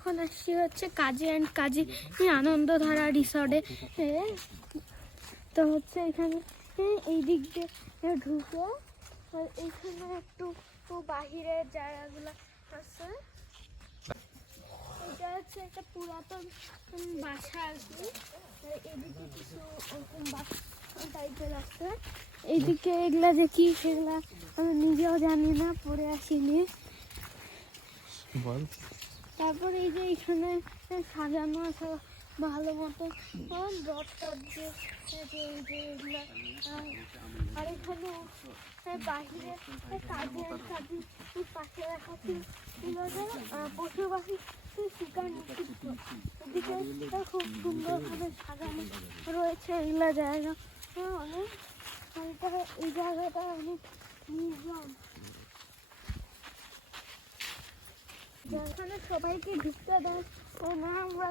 এখন আসছি হচ্ছে কাজী অ্যান্ড কাজী আনন্দধারা রিসর্টে তো হচ্ছে এখানে এই দিক দিয়ে ঢুকে আর এখানে একটু বাহিরের জায়গাগুলো আছে। এটা হচ্ছে একটা পুরাতন বাসা আর কি। এদিকে কিছু ওরকম বাসা টাইপের আছে। এইদিকে এগুলা যে কি সেগুলা আমি নিজেও জানি না পরে আসিনি। তারপরে এই যে এখানে সাজানো আছে ভালো মতো। টড দিয়ে যে এগুলা আর এখানে বাহিরে কাজে কাজে পাশে রাখা পশু পাখি শিকার নিষিদ্ধ। এদিকে খুব সুন্দরভাবে সাজানো রয়েছে এগুলা জায়গা। অনেক এই জায়গাটা অনেক মিউজিয়াম যেখানে সবাইকে ঢুকতে দেয় না আমরা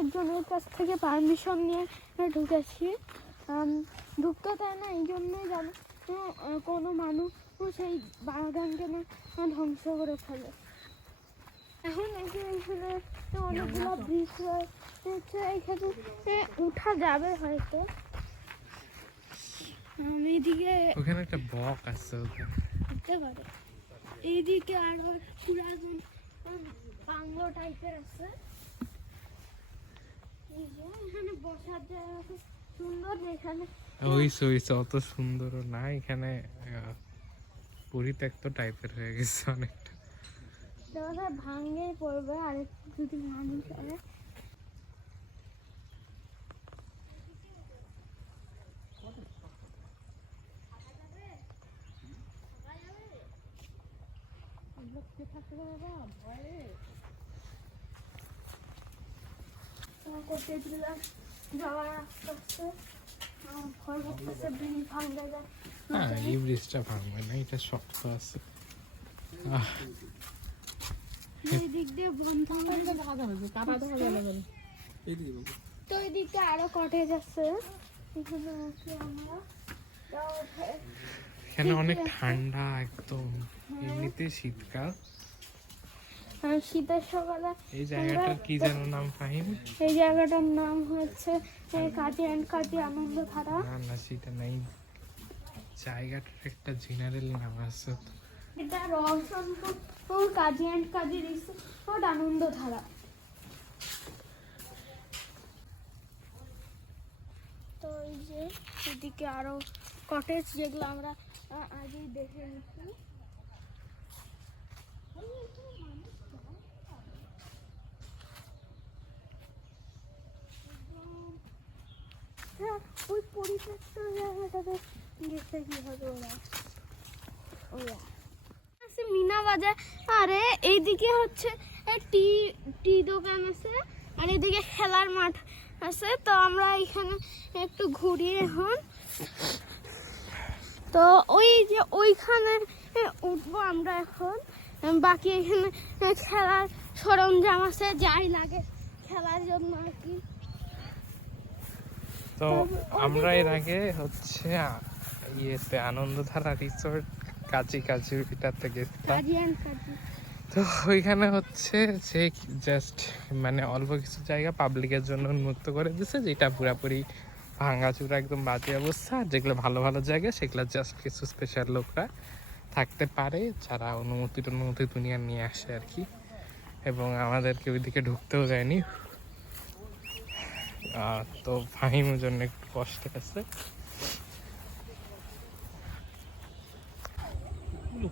একজনের কাছ থেকে পারমিশন নিয়ে ঢুকেছি। ঢুকতে দেয় না এই জন্যই জানো কোনো মানুষ সেই বাগানকে না ধ্বংস করে ফেলে। এখন এখানে অনেকগুলো ব্রিজ রয়েছে এখানে উঠা যাবে হয়তো। এইদিকে ওখানে একটা বক আছে ওখানে। এইদিকে আরও পুরাতন বাংলো টাইপের আছে। এখানে বসার জায়গা সুন্দর এখানে? অত সুন্দরও না। এখানে পরিত্যক্ত টাইপের হয়ে গেছে অনেকটা। ভাঙে পড়বে আর যদি মানুষ হয় করতে দিলাম যাওয়ার আস্তে আস্তে আমার ভয় করতেছে ব্রিজ ভাঙতে যায় হ্যাঁ এই ব্রিজটা ভাঙবে না এটা শক্ত আছে এই দিক দিয়ে বন্ধ তো এই দিকটা আরও কটেজ আছে এখানে আমরা এখানে অনেক ঠান্ডা একদম। এমনিতে শীতকাল। শীতের সকালে এই জায়গাটার কি যেন নাম ফাহিম? এই জায়গাটার নাম হচ্ছে কাজী অ্যান্ড কাজী আনন্দধারা। না না সেটা নাই। জায়গাটার একটা জেনারেল নাম আছে। এটা রওশনপুর কাজী অ্যান্ড কাজী রিসোর্ট আনন্দধারা। তো এই যে এদিকে আরও কটেজ যেগুলো আমরা আগেই দেখে নিচ্ছি ওই পরিত্যক্ত জায়গাটাতে আছে মিনা বাজার আরে, এইদিকে হচ্ছে টি টি দোকান আছে, আর এদিকে খেলার মাঠ আছে। তো আমরা এখানে একটু ঘুরিয়ে এখন। তো ওই যে ওইখানে উঠবো আমরা এখন। বাকি এখানে খেলার সরঞ্জাম আছে যাই লাগে খেলার জন্য আর কি। তো আমরা এর আগে হচ্ছে ইয়েতে আনন্দধারা রিসোর্ট কাছি কাছি এটাতে গেছিলাম। কাজী কাজী। তো ওইখানে হচ্ছে যে জাস্ট মানে অল্প কিছু জায়গা পাবলিকের জন্য উন্মুক্ত করে দিছে যেটা পুরাপুরি ভাঙাচুরা একদম বাজে অবস্থা। যেগুলো ভালো ভালো জায়গা, সেগুলো জাস্ট কিছু স্পেশাল লোকরা থাকতে পারে, যারা অনুমতি টনুমতি দুনিয়া নিয়ে আসে আর কি এবং আমাদেরকে ওইদিকে ঢুকতেও দেয়নি। তো ফাহিমের জন্য একটু কষ্ট আছে।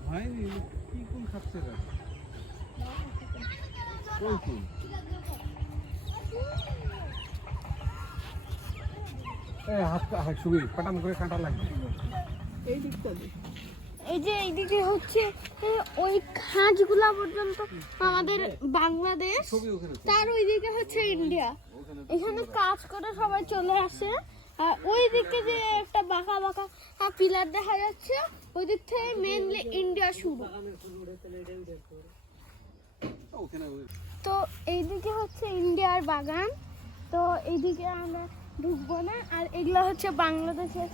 হয়নি কি কোন খাচ্ছে এরা? ওই কোন? এই লাগবে? এই যে এইদিকে হচ্ছে ওই খাঁজগুলা পর্যন্ত আমাদের বাংলাদেশ তার ওইদিকে হচ্ছে ইন্ডিয়া। এখানে কাজ করে সবাই চলে আসে। আর ওই দিকে যে একটা বাঁকা বাঁকা পিলার দেখা যাচ্ছে ওই দিক থেকে মেনলি ইন্ডিয়া শুরু। তো এইদিকে হচ্ছে ইন্ডিয়ার বাগান। তো এইদিকে আমরা ঢুকবো না। আর এগুলা হচ্ছে বাংলাদেশের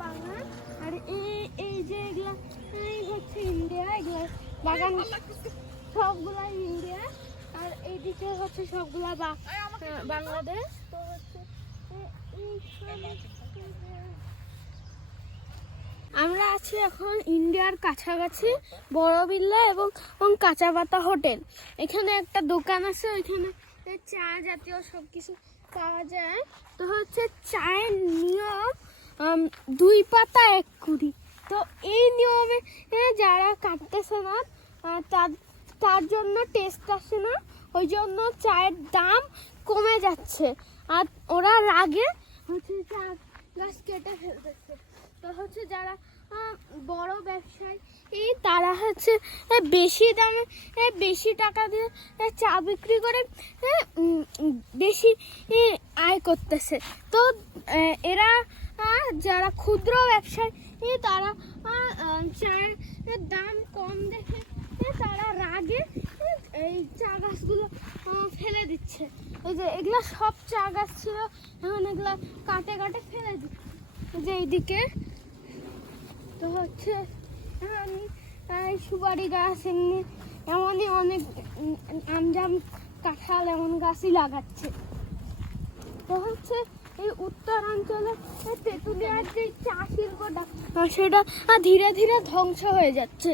বাগান। আর এই এই যে এগুলা, এই হচ্ছে ইন্ডিয়া। এগুলা বাগান সবগুলা ইন্ডিয়া। আর এইদিকে হচ্ছে সবগুলা বাংলাদেশ। তো হচ্ছে আমরা আছি এখন ইন্ডিয়ার কাছাকাছি বড়বিল্লা এবং এবং কাঁচাপাতা হোটেল। এখানে একটা দোকান আছে, ওইখানে চা জাতীয় সব কিছু পাওয়া যায়। তো হচ্ছে চায়ের নিয়ম দুই পাতা এক কুড়ি। তো এই নিয়মে যারা কাটতেছে না তার তার জন্য টেস্ট আসে না, ওই জন্য চায়ের দাম কমে যাচ্ছে। আর ওরা রাগে হচ্ছে চা গাছ কেটে ফেলতেছে। তো হচ্ছে যারা বড় ব্যবসায়ী। তারা হচ্ছে বেশি দামে বেশি টাকা দিয়ে চা বিক্রি করে বেশি আয় করতেছে। তো এরা যারা ক্ষুদ্র ব্যবসায়ী তারা চায়ের দাম কম দেখে তারা রাগে এই চা গাছগুলো ফেলে দিচ্ছে। এই যে, এগুলো সব চা গাছ ছিল, এখন এগুলো কাটে কাটে ফেলে দিচ্ছে। যে এইদিকে তো হচ্ছে, আমি সুপারি গাছ এমনি, এমনই অনেক আম আমজাম কাঁঠাল এমন গাছই লাগাচ্ছে। তো হচ্ছে, এই উত্তরাঞ্চলে তেঁতুলিয়ার যে চা শিল্পটা, সেটা ধীরে ধীরে ধ্বংস হয়ে যাচ্ছে।